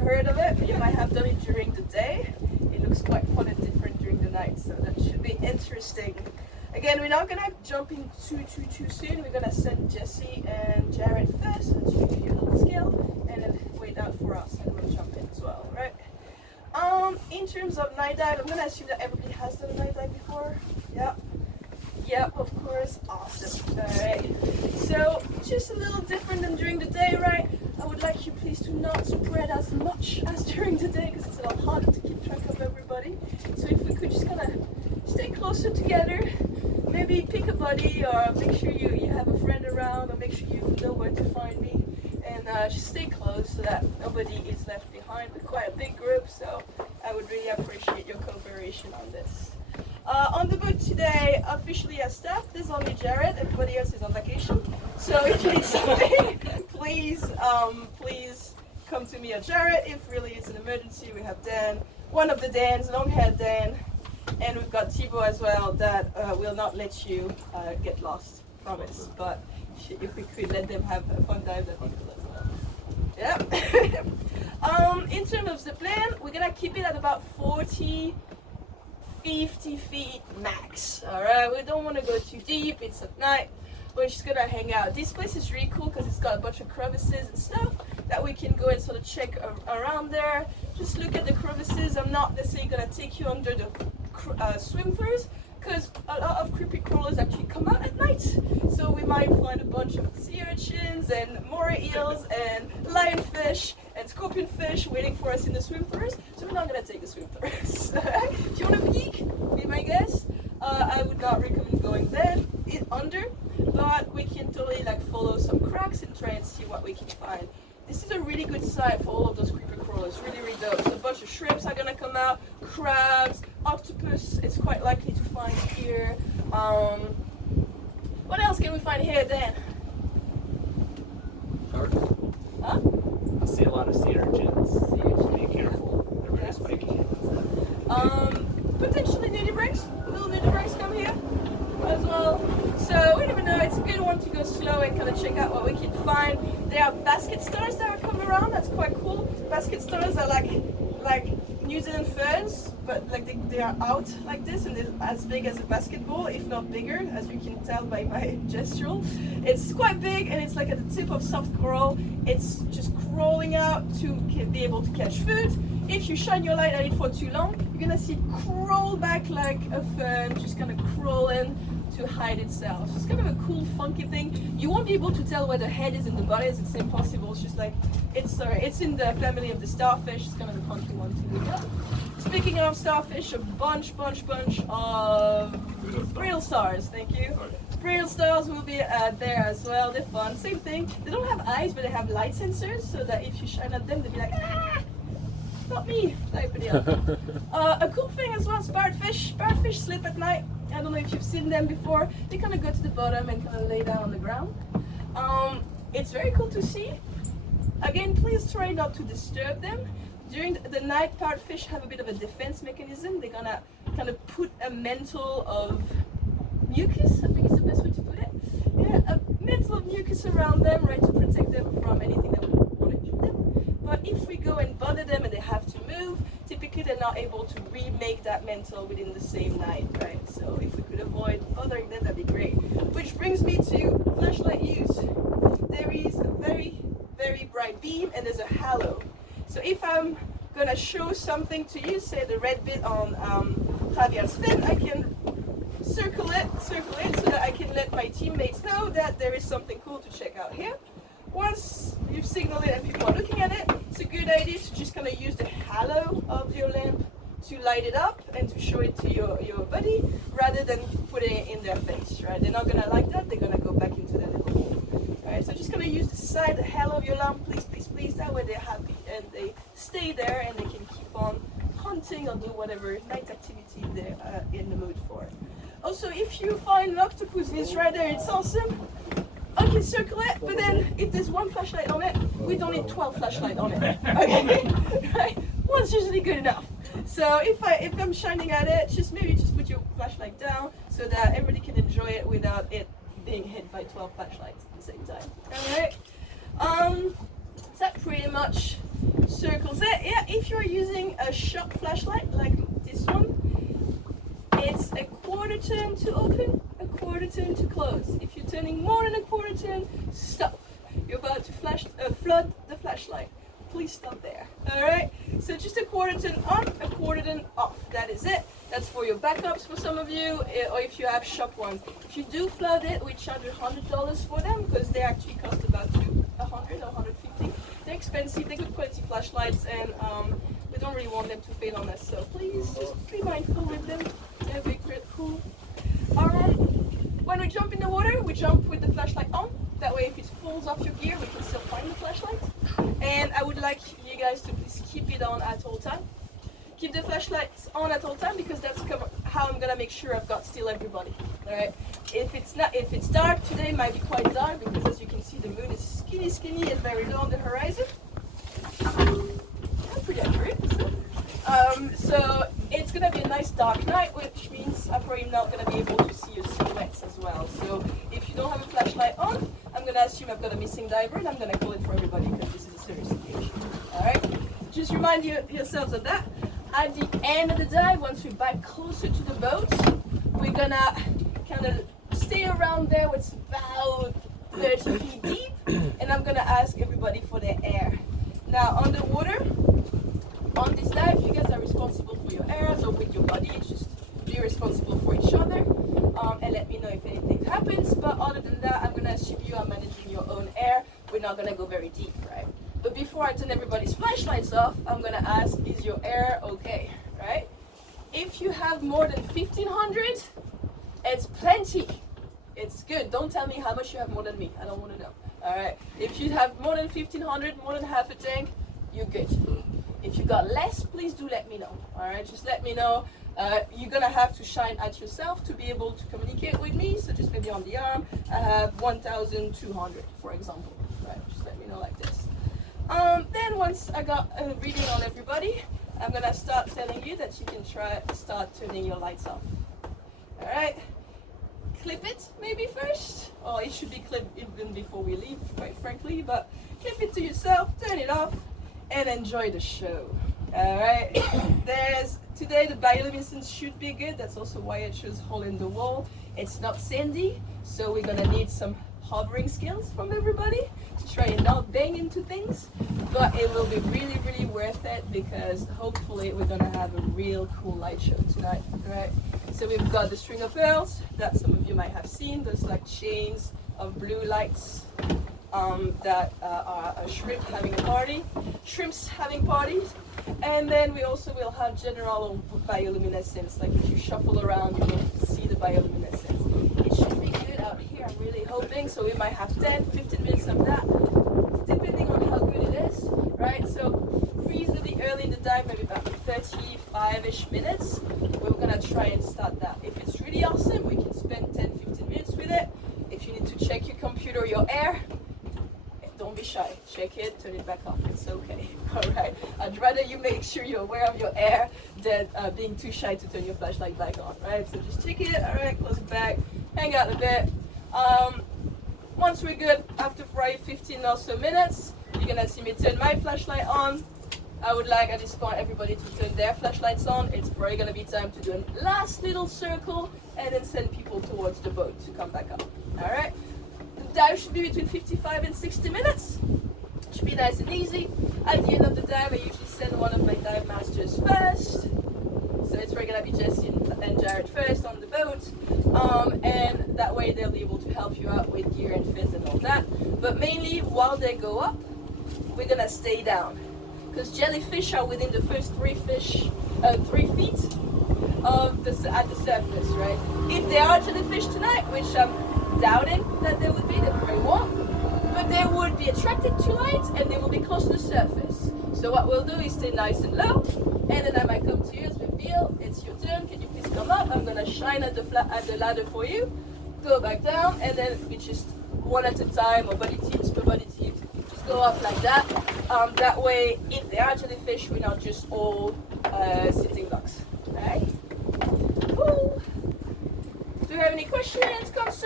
heard of it, but you might have done it during the day. It looks quite fun and different during the night, so that should be interesting. Again, we're not gonna jump in too soon. We're gonna send Jesse and Jared first. Let's show you a little skill, and then wait out for us, and we'll jump in as well, right? In terms of night dive, I'm gonna assume that everybody has done a night dive before. Yep, of course. Awesome. Alright. So, just a little different than during the day, right? I would like you please to not spread as much as during the day because it's a lot harder to keep track of everybody. So if we could just kind of stay closer together, maybe pick a buddy or make sure you have a friend around or make sure you know where to find me. And just stay close so that nobody is left behind. We're quite a big group, so I would really appreciate your cooperation on this. On the boat today, officially as staff, there's only Jared. Everybody else is on vacation. So if you need something, please come to me or Jared. If really it's an emergency, we have Dan, one of the Dans, long-haired Dan, and we've got Thibaut as well that will not let you get lost, promise. But if we could let them have a fun dive, that'd be cool as well. Yeah. In terms of the plan, we're gonna keep it at about 40, 50 feet max. Alright, we don't want to go too deep. It's at night. We're just gonna hang out. This place is really cool because it's got a bunch of crevices and stuff that we can go and sort of check around there. Just look at the crevices. I'm not necessarily gonna take you under the swim-throughs because a lot of creepy crawlers actually come out at night. So we might find a bunch of sea urchins and moray eels and lionfish and scorpionfish waiting for us in the swim-throughs. So we're not gonna take the swim-throughs. If you wanna peek, be my guest. I would not recommend going there under, but we can totally like follow some cracks and try and see what we can find. This is a really good site for all of those creeper crawlers, really dope. So a bunch of shrimps are gonna come out, crabs, octopus, it's quite likely to find here. What else can we find here, Dan? Sharks. Huh? I see a lot of sea urchins. Sea urchins. Be careful, they're very spiky. Potentially nudibranchs, little nudibranchs come here as well. So we never know, it's a good one to go slow and kind of check out what we can find. There are basket stars that are coming around, that's quite cool. Basket stars are like New Zealand ferns, but like they are out like this and they're as big as a basketball, if not bigger, as you can tell by my gesture. It's quite big and it's like at the tip of soft coral. It's just crawling out to be able to catch food. If you shine your light at it for too long, you're gonna see it crawl back like a fern, just kind of crawling to hide itself. So it's kind of a cool, funky thing. You won't be able to tell where the head is and the body is. It's impossible. It's just like it's in the family of the starfish. It's kind of a funky one to look at. Speaking of starfish, a bunch of brittle stars. Thank you. Brittle stars will be there as well. They're fun. Same thing. They don't have eyes, but they have light sensors, so that if you shine at them, they'll be like, ah, not me, type of deal. A cool thing as well is parrotfish. Parrotfish sleep at night. I don't know if you've seen them before. They kind of go to the bottom and kind of lay down on the ground. It's very cool to see. Again, please try not to disturb them. During the night, parrotfish have a bit of a defense mechanism. They're gonna kind of put a mantle of mucus, I think is the best way to put it. Yeah, a mantle of mucus around them, right, to protect them from anything that would want to eat them. But if we go and bother them and they have to move, typically they're not able to remake that mantle within the same night, right? So if we could avoid bothering them, that'd be great. Which brings me to flashlight use. There is a very bright beam and there's a halo. So if I'm gonna show something to you, say the red bit on Javier's fin, I can circle it so that I can let my teammates know that there is something cool to check out here. Once you've signaled it and people are looking at it, it's a good idea to just kind of use the halo of your lamp to light it up and to show it to your buddy rather than putting it in their face, right? They're not gonna like that, they're gonna go back into their little hole. Right, so just gonna use the side, the halo of your lamp, please, that way they're happy and they stay there and they can keep on hunting or do whatever night activity they're in the mood for. Also, if you find an octopus and it's right there, it's awesome. I can circle it, but then if there's one flashlight on it, we don't need 12 flashlights on it. Okay, right? One's usually good enough. So if I'm shining at it, just put your flashlight down so that everybody can enjoy it without it being hit by 12 flashlights at the same time. All right. So that pretty much circles it. if you're using a shop flashlight like this one, it's a quarter turn to open, a quarter turn to close. If you're turning more than a quarter turn, stop. You're about to flood the flashlight. Please stop there. Alright? So just a quarter turn on, a quarter turn off. That is it. That's for your backups for some of you, or if you have shop ones. If you do flood it, we charge $100 for them because they actually cost about $100 or $150. They're expensive, they're good quality flashlights, and we don't really want them to fail on us. So please just be mindful with them. They're very cool. When we jump in the water, we jump with the flashlight on. That way, if it falls off your gear, we can still find the flashlight. And I would like you guys to please keep it on at all time. Keep the flashlights on at all time because that's how I'm gonna make sure I've got still everybody. All right. If it's dark today, it might be quite dark because as you can see, the moon is skinny and very low on the horizon. That's pretty accurate, isn't it? So it's gonna be a nice dark night, which means I'm probably not gonna be able to see your silhouettes as well. So if you don't have a flashlight on, I'm gonna assume I've got a missing diver, and I'm gonna call it for everybody because this is a serious occasion. All right. Just remind yourselves of that. At the end of the dive, once we're back closer to the boat, we're gonna kind of stay around there. It's about 30 feet deep, and I'm gonna ask everybody for their air. Now, underwater, on this dive, you guys are responsible for your air, so with your body, just be responsible for each other, and let me know if anything happens. But other than that, I'm gonna assume you are managing your own air. We're not gonna go very deep, right? But before I turn everybody's flashlights off, I'm gonna ask, is your air okay, right? If you have more than 1,500, it's plenty. It's good. Don't tell me how much you have more than me. I don't want to know. All right. If you have more than 1,500, more than half a tank, you're good. If you got less, please do let me know. All right. Just let me know. You're gonna have to shine at yourself to be able to communicate with me. So just maybe on the arm, I have 1,200, for example. Right. Just let me know like this. Then once I got a reading on everybody, I'm gonna start telling you that you can start turning your lights off. All right. Clip it maybe first, or it should be clipped even before we leave, quite frankly, but clip it to yourself, turn it off, and enjoy the show. All right. Today the bioluminescence should be good. That's also why I chose hole in the wall. It's not sandy, so we're gonna need some hovering skills from everybody to try and not bang into things, but it will be really, really worth it because hopefully we're gonna have a real cool light show tonight, right? So we've got the string of pearls that some of you might have seen. Those like chains of blue lights that are a shrimp having a party, shrimps having parties, and then we also will have general bioluminescence. Like if you shuffle around, you will see the bioluminescence. It should be good out here. I'm really hoping. So we might have 10, 15 minutes of that, depending on how good it is, right? So reasonably early in the dive, maybe about 35-ish minutes, we're gonna try and start that. If it's really awesome, we can spend 10, 15 minutes with it. If you need to check your computer, your air, don't be shy. Check it, turn it back off. It's okay. All right. I'd rather you make sure you're aware of your air than being too shy to turn your flashlight back on, right? So just check it. All right, close it back, hang out a bit. Once we're good, after 15 or so minutes, you're gonna see me turn my flashlight on. I would like at this point everybody to turn their flashlights on. It's probably gonna be time to do a last little circle and then send people towards the boat to come back up. All right. The dive should be between 55 and 60 minutes. Should be nice and easy. At the end of the dive, I usually send one of my dive masters first. So it's probably gonna be Jesse and Jared first on the boat, and that way they'll be able to help you out with gear and fins and all that. But mainly, while they go up, we're gonna stay down because jellyfish are within the first 3 feet of at the surface, right? If there are jellyfish tonight, which I'm doubting that there would be, they probably won't, but they would be attracted to light and they will be close to the surface. So what we'll do is stay nice and low, and then I might come to you and say, Bill, it's your turn, can you please come up? I'm gonna shine at the ladder for you, go back down, and then we just one at a time, or buddy teams per buddy teams, just go up like that. That way, if there are jellyfish, we're not just all sitting ducks. Alright? Do you have any questions, concerns?